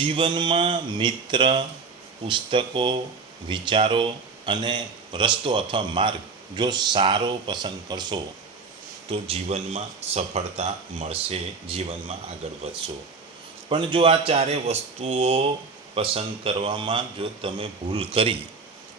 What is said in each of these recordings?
જીવનમાં મિત્ર, પુસ્તકો, વિચારો અને રસ્તો અથવા માર્ગ જો સારો પસંદ કરશો, તો જીવનમાં સફળતા મળશે, જીવનમાં આગળ વધશો. પણ જો આ ચારે વસ્તુઓ પસંદ કરવામાં જો તમે ભૂલ કરી,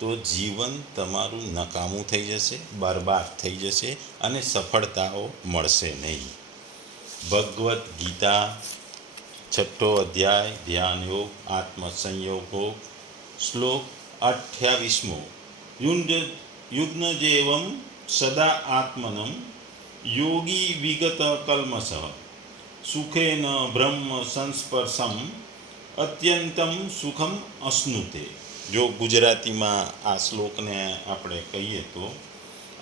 તો જીવન તમારું નકામું થઈ જશે, બરબાદ થઈ જશે અને સફળતાઓ મળશે નહીં. ભગવદ્ ગીતા છઠ્ઠો અધ્યાય ધ્યાન યોગ આત્મસંયોગો, શ્લોક અઠ્યાવીસમો. યુંજ યુગ્ન જેવમ સદા આત્મનમ યોગી વિગત કલ્મશ સુખેન બ્રહ્મ સંસ્પર્શમ અત્યંતમ સુખમ અશ્નુતે. જો ગુજરાતીમાં આ શ્લોકને આપણે કહીએ તો,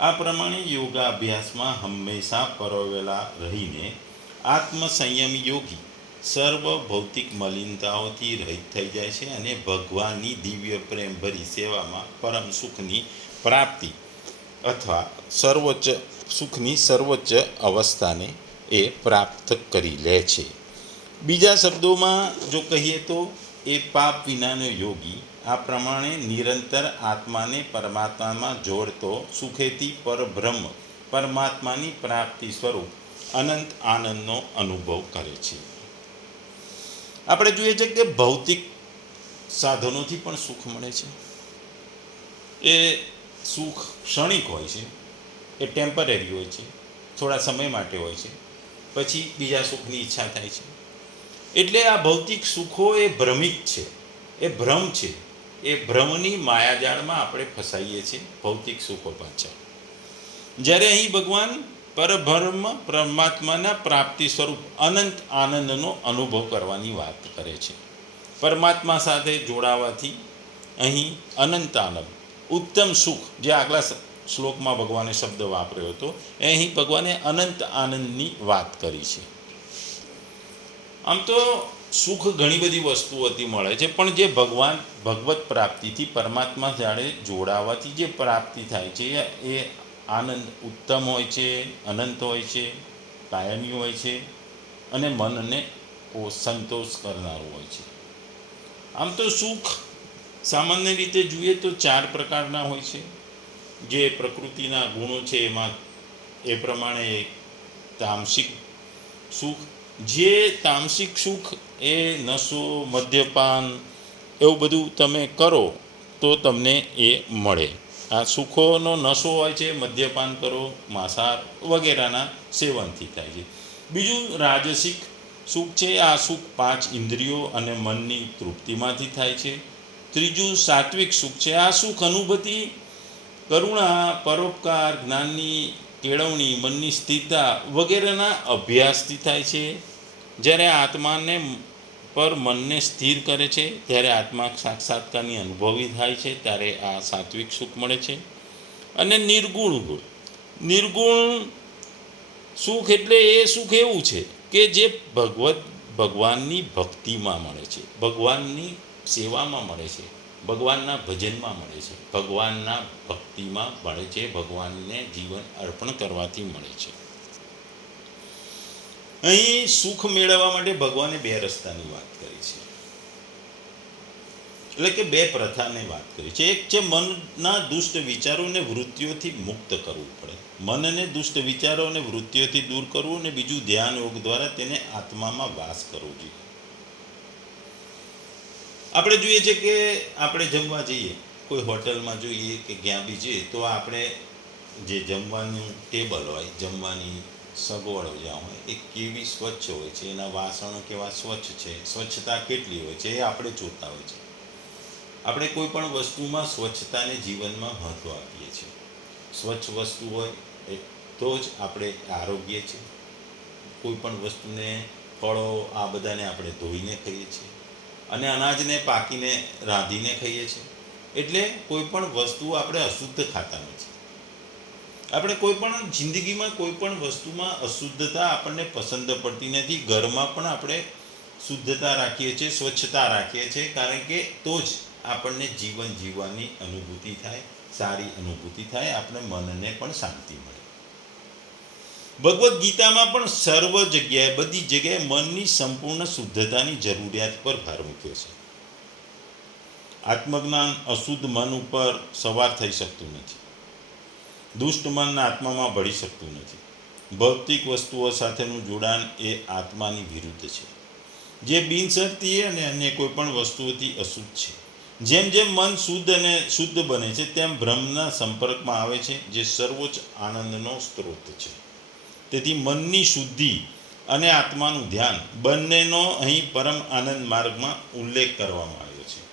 આ પ્રમાણે યોગાભ્યાસમાં હંમેશા પરોવેલા રહીને આત્મસંયમ યોગી સર્વ ભૌતિક મલિનતાઓથી રહિત થઈ જાય છે અને ભગવાનની દિવ્ય પ્રેમભરી સેવામાં પરમ સુખની પ્રાપ્તિ અથવા સર્વોચ્ચ સુખની સર્વોચ્ચ અવસ્થાને એ પ્રાપ્ત કરી લે છે. બીજા શબ્દોમાં જો કહીએ તો, એ પાપ વિનાનો યોગી આ પ્રમાણે નિરંતર આત્માને પરમાત્મામાં જોડતો સુખેથી પરબ્રહ્મ પરમાત્માની પ્રાપ્તિ સ્વરૂપ અનંત આનંદનો અનુભવ કરે છે. આપણે જોઈએ છે કે ભૌતિક સાધનોથી પણ સુખ મળે છે. એ સુખ ક્ષણિક હોય છે, એ ટેમ્પરરી હોય છે, થોડા સમય માટે હોય છે, પછી બીજા સુખની ઈચ્છા થાય છે. એટલે આ ભૌતિક સુખો એ ભ્રમિક છે, એ ભ્રમ છે, એ ભ્રમની માયાજાળમાં આપણે ફસાઈએ છીએ ભૌતિક સુખો પાછળ. જ્યારે અહીં ભગવાન પરબ્રહ્મ પરમાત્માના પ્રાપ્તિ સ્વરૂપ અનંત આનંદનો અનુભવ કરવાની વાત કરે છે. પરમાત્મા સાથે જોડાવાથી અહીં અનંત આનંદ ઉત્તમ સુખ, જે આગલા શ્લોકમાં ભગવાને શબ્દ વાપર્યો હતો, એ અહીં ભગવાને અનંત આનંદની વાત કરી છે. આમ તો સુખ ઘણી બધી વસ્તુઓથી મળે છે, પણ જે ભગવાન ભગવત પ્રાપ્તિથી પરમાત્મા જાણે જોડાવાથી જે પ્રાપ્તિ થાય છે, એ આનંદ ઉત્તમ હોય છે, અનંત હોય છે, કાયમી હોય છે અને મનને સંતોષ કરનારું હોય છે. આમ તો સુખ સામાન્ય રીતે જોઈએ તો ચાર પ્રકારના હોય છે. જે પ્રકૃતિના ગુણો છે એમાં એ પ્રમાણે તામસિક સુખ. જે તામસિક સુખ એ નશો મદ્યપાન એવું બધું તમે કરો તો તમને એ મળે. આ સુખોનો નશો હોય છે, મદ્યપાન કરો, માંસાહાર વગેરેના સેવનથી થાય છે. બીજું રાજસિક સુખ છે, આ સુખ પાંચ ઇન્દ્રિયો અને મનની તૃપ્તિમાંથી થાય છે. ત્રીજું સાત્વિક સુખ છે, આ સુખ અનુભૂતિ, કરુણા, પરોપકાર, જ્ઞાનની કેળવણી, મનની સ્થિરતા વગેરેના અભ્યાસથી થાય છે. જ્યારે આત્માને પર મનને સ્થિર કરે છે, ત્યારે આત્મા સાક્ષાત્કારની અનુભવી થાય છે, ત્યારે આ સાત્વિક સુખ મળે છે. અને નિર્ગુણ ગુણ. નિર્ગુણ સુખ એટલે એ સુખ એવું છે કે જે ભગવત, ભગવાનની ભક્તિમાં મળે છે. ભગવાનની સેવામાં મળે છે. ભગવાનના ભજનમાં મળે છે. ભગવાનના ભક્તિમાં મળે છે. ભગવાનને જીવન અર્પણ કરવાથી મળે છે. અહીં સુખ મેળવવા માટે ભગવાને બે રસ્તાની વાત કરી છે. એટલે કે બે પ્રથાની વાત કરી છે. એક છે મનના દુષ્ટ વિચારોને વૃત્તિઓથી મુક્ત કરવું પડે. મનને દુષ્ટ વિચારો અને વૃત્તિઓથી દૂર કરવું અને બીજું ધ્યાન યોગ દ્વારા તેને આત્મામાં વાસ કરવો જોઈએ. આપણે જોઈએ છે કે આપણે જમવા જઈએ, કોઈ હોટલમાં જોઈએ કે ક્યાં બી જઈએ, તો આપણે જે જમવાનું ટેબલ હોય, જમવાની સગવડો જ્યાં હોય એ કેવી સ્વચ્છ હોય છે, એના વાસણો કેવા સ્વચ્છ છે, સ્વચ્છતા કેટલી હોય છે એ આપણે જોતા હોય છે. આપણે કોઈ પણ વસ્તુમાં સ્વચ્છતાને જીવનમાં મહત્ત્વ આપીએ છીએ. સ્વચ્છ વસ્તુ હોય એ તો જ આપણે આરોગ્ય છે. કોઈ પણ વસ્તુને, ફળો, આ બધાને આપણે ધોઈને ખાઈએ છીએ. અને અનાજને પાકીને રાંધીને ખાઈએ છીએ. એટલે કોઈ પણ વસ્તુ આપણે અશુદ્ધ ખાતા નથી. આપણે કોઈ પણ જિંદગીમાં કોઈ પણ વસ્તુમાં અશુદ્ધતા આપણને પસંદ પડતી નથી. ઘરમાં પણ આપણે શુદ્ધતા રાખીએ છીએ, સ્વચ્છતા રાખીએ છીએ, કારણ કે તો જ આપણને જીવન જીવવાની અનુભૂતિ થાય, સારી અનુભૂતિ થાય, આપણે મનને પણ શાંતિ મળે. ભગવદ્ ગીતામાં પણ સર્વ જગ્યાએ, બધી જગ્યાએ મનની સંપૂર્ણ શુદ્ધતાની જરૂરિયાત પર ભાર મૂક્યો છે. આત્મજ્ઞાન અશુદ્ધ મન ઉપર સવાર થઈ શકતું નથી. દુષ્ટ મન આત્મામાં ભળી શકતું નથી. ભૌતિક વસ્તુઓ સાથેનું જોડાણ એ આત્માની વિરુદ્ધ છે. જે બિનશરતી અને અન્ય કોઈ પણ વસ્તુઓથી અશુદ્ધ છે. જેમ જેમ મન શુદ્ધ અને શુદ્ધ બને છે, તેમ બ્રહ્મના સંપર્કમાં આવે છે, જે સર્વોચ્ચ આનંદનો સ્ત્રોત છે. તેથી મનની શુદ્ધિ અને આત્માનું ધ્યાન બંનેનો અહીં પરમ આનંદ માર્ગમાં ઉલ્લેખ કરવામાં આવ્યો છે.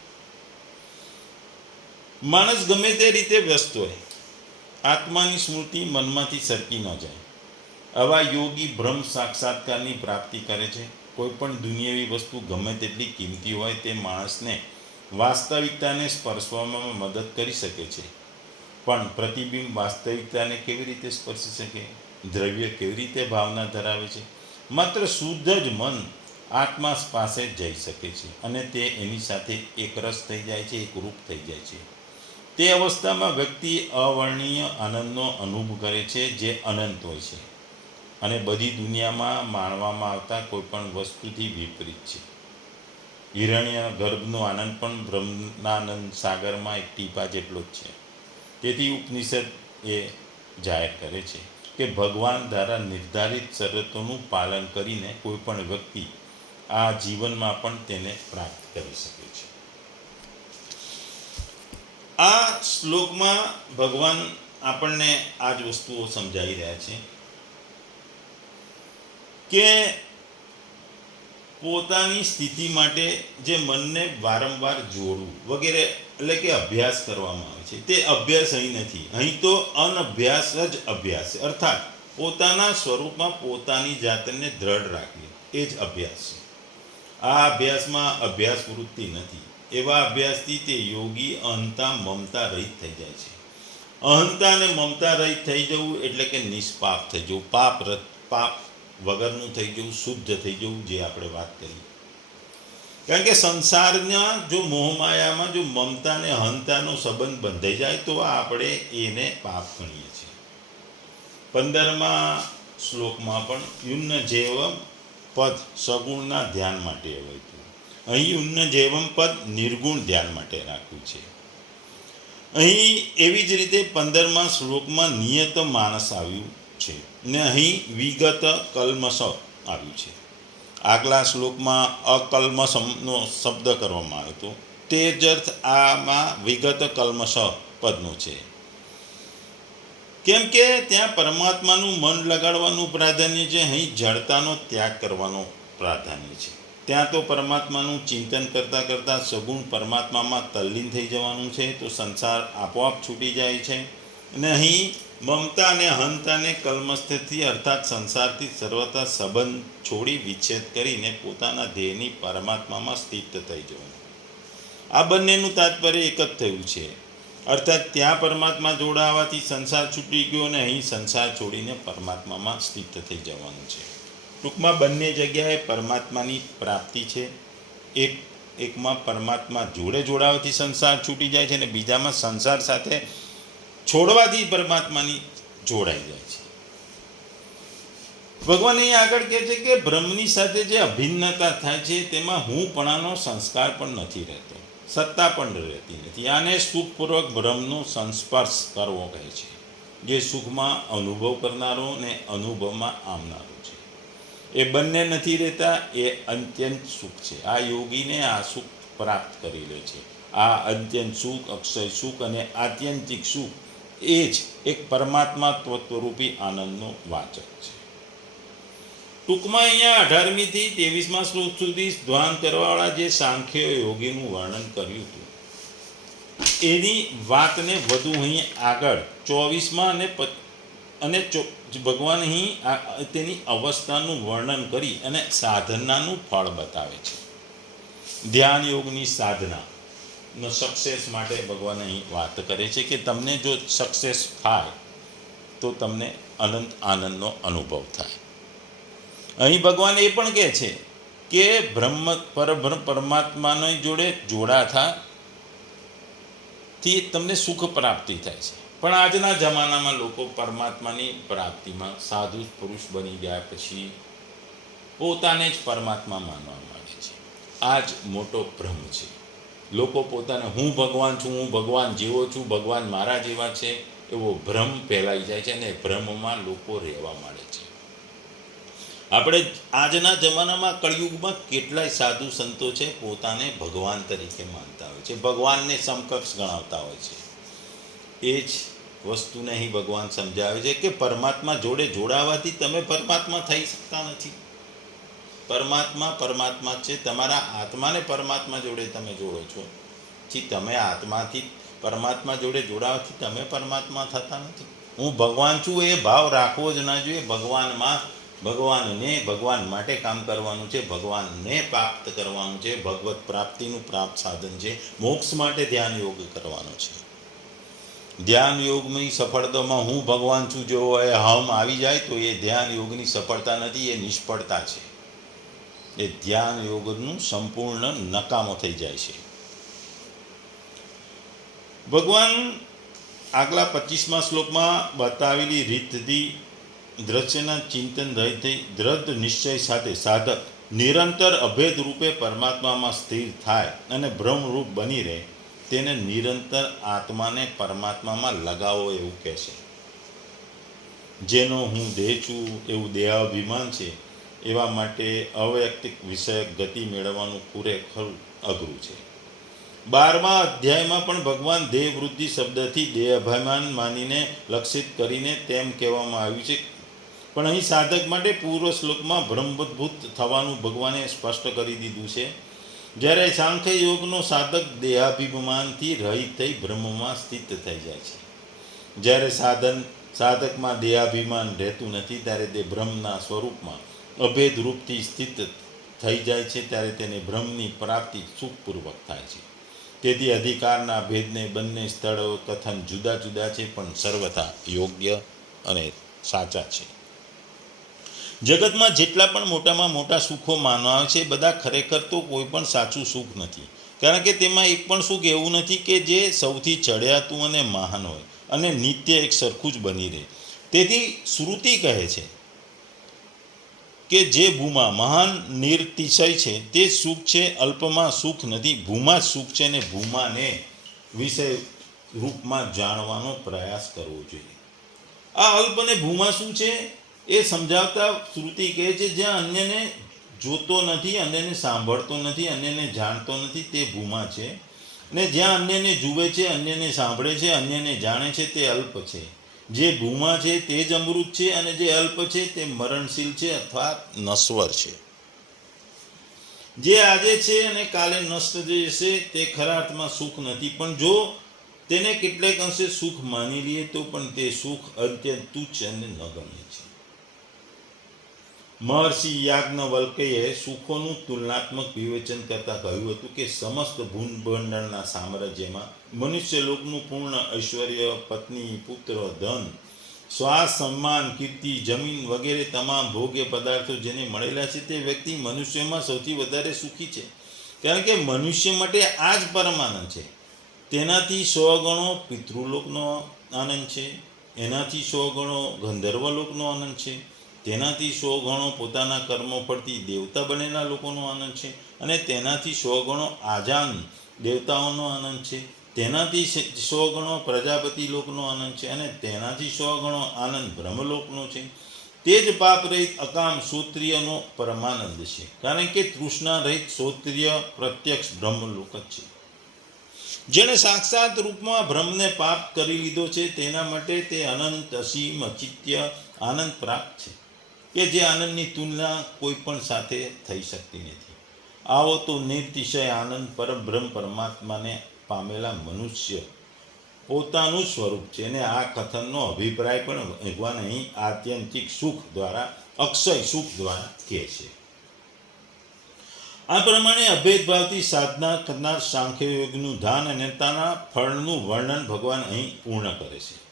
માણસ ગમે તે રીતે વ્યસ્ત હોય આત્માની સ્મૃતિ મનમાંથી સરકી ન જાય. આવા યોગી બ્રહ્મ સાક્ષાત્કારની પ્રાપ્તિ કરે છે. કોઈ પણ દુનિયાવી વસ્તુ ગમે તેટલી કિંમતી હોય તે માણસને વાસ્તવિકતાને સ્પર્શવામાં મદદ કરી શકે છે. પણ પ્રતિબિંબ વાસ્તવિકતાને કેવી રીતે સ્પર્શી શકે? દ્રવ્ય કેવી રીતે ભાવના ધરાવે છે? માત્ર શુદ્ધ જ મન આત્મા પાસે જઈ શકે છે અને તે એની સાથે એકરસ થઈ જાય છે એકરૂપ થઈ જાય છે. તે અવસ્થામાં વ્યક્તિ અવર્ણીય આનંદનો અનુભવ કરે છે, જે અનંત હોય છે. અને બધી દુનિયામાં માણવામાં આવતા કોઈ પણ વસ્તુથી વિપરીત છે. હિરણ્ય ગર્ભનો આનંદ પણ બ્રહ્માનંદ સાગરમાં એક ટીપા જેટલો જ છે. તેથી ઉપનિષદ એ જાહેર કરે છે કે ભગવાન દ્વારા નિર્ધારિત શરતોનું પાલન કરીને કોઈ પણ વ્યક્તિ આ જીવનમાં પણ તેને પ્રાપ્ત કરી શકે છે. આ શ્લોકમાં ભગવાન આપણને આ જ વસ્તુઓ સમજાવી રહ્યા છે કે પોતાની સ્થિતિ માટે જે મનને વારંવાર જોડવું વગેરે એટલે કે અભ્યાસ કરવામાં આવે છે. તે અભ્યાસ અહીં નથી. અહીં તો અનઅભ્યાસ જ અભ્યાસ છે. અર્થાત પોતાના સ્વરૂપમાં પોતાની જાતને દ્રઢ રાખવી એ જ અભ્યાસ છે. આ અભ્યાસમાં અભ્યાસ વૃત્તિ નથી. એવા અભ્યાસથી તે યોગી અહંતા મમતા રહિત થઈ જાય છે. અહંતા અને મમતા રહિત થઈ જવું એટલે કે નિષ્પાપ થઈ જવું. પાપ પાપ વગરનું થઈ જવું, શુદ્ધ થઈ જવું જે આપણે વાત કરી. કારણ કે સંસારના જો મોહમાયામાં જો મમતા અને અહંતાનો સંબંધ બંધાઈ જાય તો આપણે એને પાપ ગણીએ છીએ. પંદરમા શ્લોકમાં પણ યુન્ન જેવમ પદ સગુણના ધ્યાન માટે અવાયું અહીં ઉન્ન જેવમ પદ નિર્ગુણ ધ્યાન માટે રાખ્યું છે. અહીં એવી જ રીતે પંદરમા શ્લોકમાં નિયત માનસ આવ્યું છે ને અહીં વિગત કલ્મસ આવ્યું છે. આગલા શ્લોકમાં અકલ્મશમનો શબ્દ કરવામાં આવ્યો હતો. તે જ અર્થ આમાં વિગત કલ્મસ પદનો છે. કેમ કે ત્યાં પરમાત્માનું મન લગાડવાનું પ્રાધાન્ય છે, અહીં જડતાનો ત્યાગ કરવાનો પ્રાધાન્ય છે. ત્યાં તો પરમાત્માનું ચિંતન કરતાં કરતાં સગુણ પરમાત્મામાં તલ્લીન થઈ જવાનું છે, તો સંસાર આપોઆપ છૂટી જાય છે. અને અહીં મમતા અને હંતાને કલમસ્થિતિ અર્થાત સંસારથી સર્વતા સંબંધ છોડી વિચ્છેદ કરીને પોતાના ધ્યેયની પરમાત્મામાં સ્થિત થઈ જવાનું. આ બંનેનું તાત્પર્ય એક જ થયું છે. અર્થાત ત્યાં પરમાત્મા જોડાવાથી સંસાર છૂટી ગયો અને અહીં સંસાર છોડીને પરમાત્મામાં સ્થિત થઈ જવાનું છે. ટૂંકમાં બંને જગ્યાએ પરમાત્માની પ્રાપ્તિ છે. એક, એકમાં પરમાત્મા જોડે જોડાવાથી સંસાર છૂટી જાય છે અને બીજામાં સંસાર સાથે છોડવાથી પરમાત્માની જોડાઈ જાય છે. ભગવાન અહીં આગળ કહે છે કે બ્રહ્મની સાથે જે અભિન્નતા થાય છે, તેમાં હું પણાનો સંસ્કાર પણ નથી રહેતો. સત્તા પણ રહેતી નથી. આને સુખપૂર્વક બ્રહ્મનો સંસ્પર્શ કરવો કહે છે. જે સુખમાં અનુભવ કરનારો ને અનુભવમાં આવનારો છે. એ બંને નથી રહેતા, એ અત્યંત સુખ છે. આ યોગીને આ સુખ પ્રાપ્ત કરી લે છે. આ અત્યંત સુખ, અક્ષય સુખ અને આત્યંતિક સુખ એ જ એક પરમાત્મા તત્વરૂપી આનંદનો વાચક છે. ટૂંકમાં અહીંયા અઢારમીથી ત્રેવીસમાં શ્લોક સુધી ધ્વાન કરવાવાળા જે સાંખ્ય યોગીનું વર્ણન કર્યું હતું, એની વાતને વધુ અહીં આગળ ચોવીસમાં અને અને ચો ભગવાન અહીં તેની અવસ્થાનું વર્ણન કરી અને સાધનાનું ફળ બતાવે છે. ધ્યાન યોગની સાધના નો સક્સેસ માટે ભગવાન અહીં વાત કરે છે કે તમને જો સક્સેસ થાય તો તમને અનંત આનંદનો અનુભવ થાય. અહીં ભગવાન એ પણ કહે છે કે બ્રહ્મ પરબ્રહ્મ પરમાત્માની જોડે જોડાતા થી તમને સુખ પ્રાપ્તિ થાય છે. પણ આજના જમાનામાં લોકો પરમાત્માની પ્રાપ્તિમાં સાધુ પુરુષ બની ગયા પછી પોતાને જ પરમાત્મા માનવા માંગે છે. આ જ મોટો ભ્રમ છે. લોકો પોતાને હું ભગવાન છું, હું ભગવાન જેવો છું, ભગવાન મારા જેવા છે એવો ભ્રમ ફેલાઈ જાય છે અને ભ્રમમાં લોકો રહેવા માંડે છે. આપણે આજના જમાનામાં કળિયુગમાં કેટલાય સાધુ સંતો છે પોતાને ભગવાન તરીકે માનતા હોય છે, ભગવાનને સમકક્ષ ગણાવતા હોય છે. એ જ વસ્તુને અહીં ભગવાન સમજાવે છે કે પરમાત્મા જોડે જોડાવાથી તમે પરમાત્મા થઈ શકતા નથી. પરમાત્મા પરમાત્મા છે. તમારા આત્માને પરમાત્મા જોડે તમે જોડો છો. જી, તમે આત્માથી પરમાત્મા જોડે જોડાવાથી તમે પરમાત્મા થતા નથી. હું ભગવાન છું, એ ભાવ રાખવો જ ના જોઈએ. ભગવાનમાં, ભગવાનને, ભગવાન માટે કામ કરવાનું છે. ભગવાનને પ્રાપ્ત કરવાનું છે. ભગવત પ્રાપ્તિનું પ્રાપ્ત સાધન છે. મોક્ષ માટે ધ્યાન યોગ કરવાનો છે. ધ્યાન યોગની સફળતામાં હું ભગવાન છું, જો એ હમ આવી જાય, તો એ ધ્યાન યોગની સફળતા નથી, એ નિષ્ફળતા છે. એ ધ્યાન યોગનું સંપૂર્ણ નકામો થઈ જાય છે. ભગવાન આગલા પચીસમા શ્લોકમાં બતાવેલી રીતથી દ્રશ્યના ચિંતન રહીથી દ્રઢ નિશ્ચય સાથે સાધક નિરંતર અભેદ રૂપે પરમાત્મામાં સ્થિર થાય અને ભ્રમરૂપ બની રહે. તેને નિરંતર આત્માને પરમાત્મામાં લગાવો એવું કહે છે. જેનો હું દેહ છું એવું દેહાભિમાન છે, એવા માટે અવૈયક્તિક વિષયક ગતિ મેળવવાનું પૂરેખરું અઘરું છે. બારમા અધ્યાયમાં પણ ભગવાન દેહવૃદ્ધિ શબ્દથી દેહાભિમાન માનીને લક્ષિત કરીને તેમ કહેવામાં આવ્યું છે. પણ અહીં સાધક માટે પૂર્વ શ્લોકમાં બ્રહ્મભૂત થવાનું ભગવાને સ્પષ્ટ કરી દીધું છે. જ્યારે સાંખ્ય યોગનો સાધક દેહાભિમાનથી રહિત થઈ બ્રહ્મમાં સ્થિત થઈ જાય છે. જ્યારે સાધન સાધકમાં દેહાભિમાન રહેતું નથી, ત્યારે તે બ્રહ્મના સ્વરૂપમાં અભેદ રૂપથી સ્થિત થઈ જાય છે, ત્યારે તેને બ્રહ્મની પ્રાપ્તિ સુખપૂર્વક થાય છે. તેથી અધિકારના ભેદને બંને સ્થળો કથન જુદા જુદા છે, પણ સર્વથા યોગ્ય અને સાચા છે. જગતમાં જેટલા પણ મોટામાં મોટા સુખો માનવા છે, બધા ખરેખર તો કોઈ પણ સાચું સુખ નથી. કારણ કે તેમાં એક પણ સુખ એવું નથી કે જે સૌથી ચડિયાતું અને મહાન હોય અને નિત્ય એક સરખું જ બની રહે. તેથી શ્રુતિ કહે છે કે જે ભૂમા મહાન નિર્તિશય છે, તે સુખ છે, અલ્પમાં સુખ નથી, ભૂમા સુખ છે અને ભૂમાને વિષય રૂપમાં જાણવાનો પ્રયાસ કરવો જોઈએ. આ અલ્પ અને ભૂમા શું છે? એ સમજાવતા શ્રુતિ કહે છે, જ્યાં અન્યને જોતો નથી, અન્યને સાંભળતો નથી, અન્યને જાણતો નથી, તે ભૂમા છે. ને જ્યાં અન્યને જુએ છે, અન્યને સાંભળે છે, અન્યને જાણે છે, તે અલ્પ છે. જે ભૂમા છે, તે જ અમૃત છે, અને જે અલ્પ છે, તે મરણશીલ છે, અથવા નશ્વર છે. જે આજે છે અને કાલે નષ્ટ જશે તે ખરા અર્થમાં સુખ નથી. પણ જો તેને કેટલેક અંશે સુખ માની લઈએ તો પણ તે સુખ અત્યંત તુચ્છ અને નગમ્ય છે. મહર્ષિ યાજ્ઞવલ્કયે સુખોનું તુલનાત્મક વિવેચન કરતાં કહ્યું હતું કે સમસ્ત ભૂનભંડળના સામ્રાજ્યમાં મનુષ્ય લોકનું પૂર્ણ ઐશ્વર્ય, પત્ની, પુત્ર, ધન શ્વાસ સન્માન, કીર્તિ, જમીન વગેરે તમામ ભોગ્ય પદાર્થો જેને મળેલા છે તે વ્યક્તિ મનુષ્યમાં સૌથી વધારે સુખી છે. કારણ કે મનુષ્ય માટે આ જ પરમાનંદ છે. તેનાથી સો ગણો પિતૃલોકનો આનંદ છે. એનાથી સો ગણો ગંધર્વલોકનો આનંદ છે. તેનાથી સો ગણો પોતાના કર્મો પરથી દેવતા બનેલા લોકોનો આનંદ છે અને તેનાથી સો ગણો આજાન દેવતાઓનો આનંદ છે. તેનાથી સો ગણો પ્રજાપતિ લોકનો આનંદ છે અને તેનાથી સો ગણો આનંદ બ્રહ્મલોકનો છે. તે જ પાપ રહિત અકામ શ્રોત્રિયનો પરમાનંદ છે. કારણ કે તૃષ્ણા રહિત શ્રોત્રિય પ્રત્યક્ષ બ્રહ્મલોક જ છે. જેણે સાક્ષાત રૂપમાં બ્રહ્મને પાપ કરી લીધો છે, તેના માટે તે અનંત અસીમ અચિત્ય આનંદ પ્રાપ્ત છે. કે જે આનંદની તુલના કોઈ પણ સાથે થઈ શકતી નથી. આવો તો નિર્તિશય આનંદ પરબ્રહ્મ પરમાત્માને પામેલા મનુષ્ય પોતાનું સ્વરૂપ છે. અને આ કથનનો અભિપ્રાય પણ ભગવાન અહીં આત્યંતિક સુખ દ્વારા, અક્ષય સુખ દ્વારા કહે છે. આ પ્રમાણે અભેદભાવથી સાધના કરનાર સાંખ્ય યોગનું ધ્યાન અને તેના ફળનું વર્ણન ભગવાન અહીં પૂર્ણ કરે છે.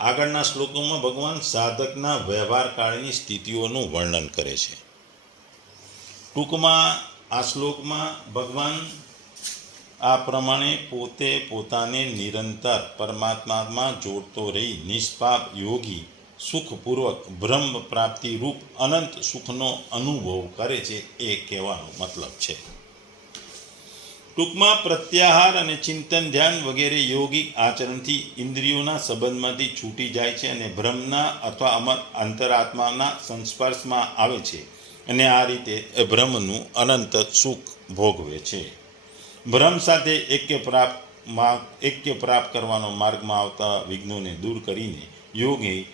આગળના શ્લોકોમાં ભગવાન સાધકના વ્યવહારકાળની સ્થિતિઓનું વર્ણન કરે છે. ટૂંકમાં આ શ્લોકમાં ભગવાન આ પ્રમાણે પોતે પોતાને નિરંતર પરમાત્મામાં જોડતો રહી નિષ્પાપ યોગી, સુખપૂર્વક બ્રહ્મ પ્રાપ્તિ રૂપ અનંત સુખનો અનુભવ કરે છે એ કહેવાનો મતલબ છે. ટૂંકમાં પ્રત્યાહાર અને ચિંતન ધ્યાન વગેરે યોગિક આચરણથી ઇન્દ્રિયોના સંબંધમાંથી છૂટી જાય છે અને બ્રહ્મના અથવા અમર અંતરાત્માના સંસ્પર્શમાં આવે છે અને આ રીતે એ બ્રહ્મનું અનંત સુખ ભોગવે છે. બ્રહ્મ સાથે એક્ય પ્રાપ્ત માર્ગ, એક્ય પ્રાપ્ત કરવાનો માર્ગમાં આવતા વિઘ્નોને દૂર કરીને યોગી